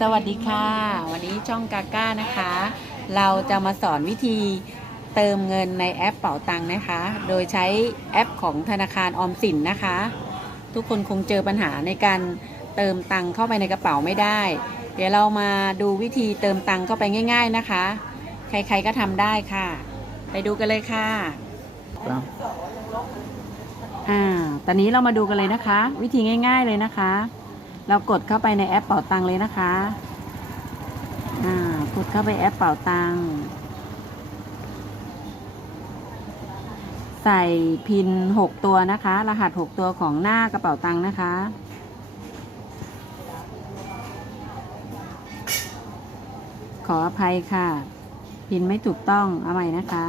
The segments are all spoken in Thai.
สวัสดีค่ะ วันนี้ช่องกาก้านะคะ เราจะมาสอนวิธีเติมเงินในแอปเป๋าตังค์นะคะ โดยใช้แอปของธนาคารออมสินนะคะ ทุกคนคงเจอปัญหาในการเติมตังค์เข้าไปในกระเป๋าไม่ได้ เดี๋ยวเรามาดูวิธีเติมตังค์เข้าไปง่าย ๆนะคะ ใครๆก็ทำได้ค่ะ ไปดูกันเลยค่ะครับอ่าตอนนี้เรามาดูกันเลยนะคะ วิธีง่าย ๆเลยนะคะ เรากดเข้าไปในแอปเป๋าตังเลยนะคะอ่ากดเข้าไปแอปเป๋าตังใส่พินหกตัวนะคะ รหัสหกตัวของหน้ากระเป๋าตังนะคะ ขออภัยค่ะ พินไม่ถูกต้องเอาใหม่นะคะ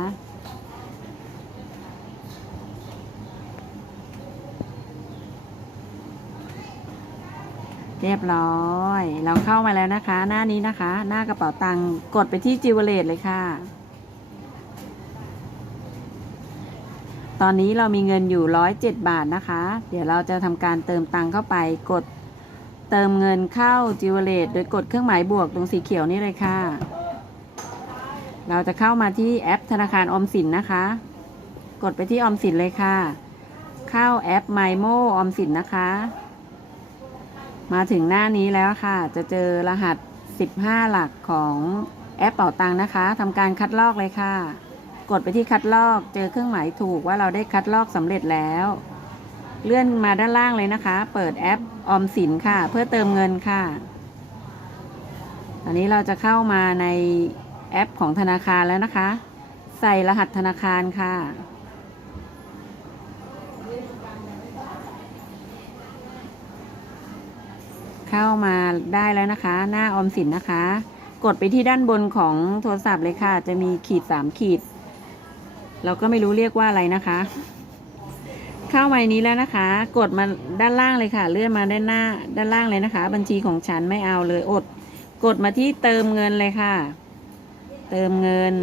เรียบร้อย เราเข้ามาแล้วนะคะ หน้านี้นะคะ หน้ากระเป๋าตังค์กดไปที่จิวเวลเลตเลยค่ะ ตอนนี้เรามีเงินอยู่ร้อยเจ็ดบาทนะคะ เดี๋ยวเราจะทำการเติมตังค์เข้าไปกดเติมเงินเข้าจิวเวลเลตโดยกดเครื่องหมายบวกตรงสีเขียวนี่เลยค่ะ เราจะเข้ามาที่แอปธนาคารออมสินนะคะ กดไปที่ออมสินเลยค่ะ เข้าแอป m y m o ออมสินนะคะ มาถึงหน้านี้แล้วค่ะ จะเจอรหัส 15 หลักของแอปเป่าตังนะคะทำการคัดลอกเลยค่ะ กดไปที่คัดลอก เจอเครื่องหมายถูกว่าเราได้คัดลอกสำเร็จแล้ว เลื่อนมาด้านล่างเลยนะคะ เปิดแอปออมสินค่ะ เพื่อเติมเงินค่ะ ตอนนี้เราจะเข้ามาในแอปของธนาคารแล้วนะคะ ใส่รหัสธนาคารค่ะ เข้ามาได้แล้วนะคะ หน้าออมสินนะคะ กดไปที่ด้านบนของโทรศัพท์เลยค่ะ จะมีขีดสามขีด เราก็ไม่รู้เรียกว่าอะไรนะคะ เข้ามาในนี้แล้วนะคะ กดมาด้านล่างเลยค่ะ เลื่อนมาด้านหน้าด้านล่างเลยนะคะ บัญชีของฉันไม่เอาเลยอด กดมาที่เติมเงินเลยค่ะ เติมเงิน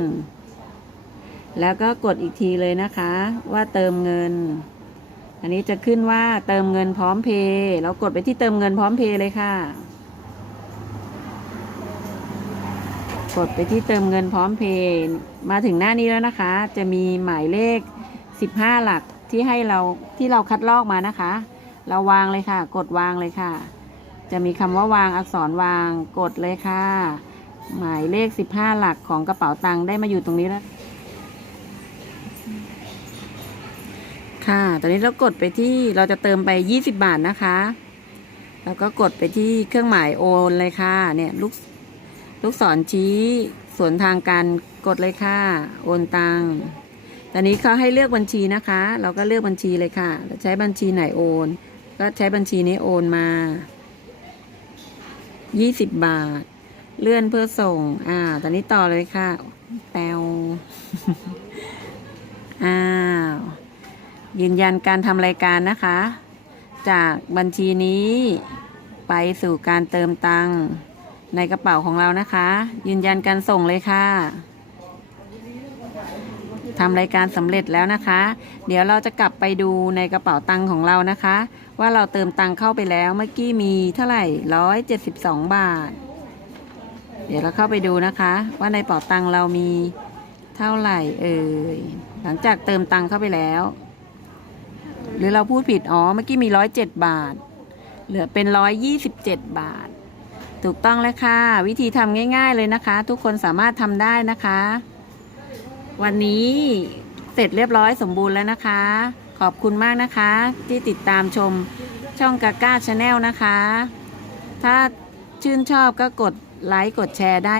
แล้วก็กดอีกทีเลยนะคะ ว่าเติมเงิน อันนี้จะขึ้นว่าเติมเงินพร้อมเพย์เรากดไปที่เติมเงินพร้อมเพย์เลยค่ะ กดไปที่เติมเงินพร้อมเพย์มาถึงหน้านี้แล้วนะคะ จะมีหมายเลข 15 หลักที่ให้เราที่เราคัดลอกมานะคะ เราวางเลยค่ะ กดวางเลยค่ะ จะมีคำว่าวางอักษรวางกดเลยค่ะ หมายเลข 15 หลักของกระเป๋าตังค์ได้มาอยู่ตรงนี้แล้ว ค่ะ ตอนนี้เรากดไปที่เราจะเติมไป 20 บาทนะคะ แล้วก็กดไปที่เครื่องหมายโอนเลยค่ะ เนี่ยลูกลูกศรชี้สวนทางการกดเลยค่ะ โอนตังตอนนี้เขาให้เลือกบัญชีนะคะ เราก็เลือกบัญชีเลยค่ะใช้บัญชีไหนโอน ก็ใช้บัญชีนี้โอนมา 20 บาท เลื่อนเพื่อส่ง อ่า ตอนนี้ต่อเลยค่ะ แปว อ้าว ยืนยันการทำรายการนะคะ จากบัญชีนี้ไปสู่การเติมตังค์ในกระเป๋าของเรานะคะ ยืนยันการส่งเลยค่ะทำรายการสำเร็จแล้วนะคะ เดี๋ยวเราจะกลับไปดูในกระเป๋าตังค์ของเรานะคะ ว่าเราเติมตังค์เข้าไปแล้วเมื่อกี้มีเท่าไหร่ร้อยเจ็ดสิบสองบาท เดี๋ยวเราเข้าไปดูนะคะ ว่าในกระเป๋าตังค์เรามีเท่าไหร่เอ่ยหลังจากเติมตังค์เข้าไปแล้ว หรือเราพูดผิด อ๋อ เมื่อกี้มีร้อยเจ็ดบาท เหลือเป็นร้อยยี่สิบเจ็ดบาท ถูกต้องแล้วค่ะ วิธีทำง่าย ๆเลยนะคะ ทุกคนสามารถทำได้นะคะ วันนี้เสร็จเรียบร้อยสมบูรณ์แล้วนะคะ ขอบคุณมากนะคะ ที่ติดตามชมช่องกาก้าชาแนลนะคะ ถ้าชื่นชอบก็กดไลค์กดแชร์ได้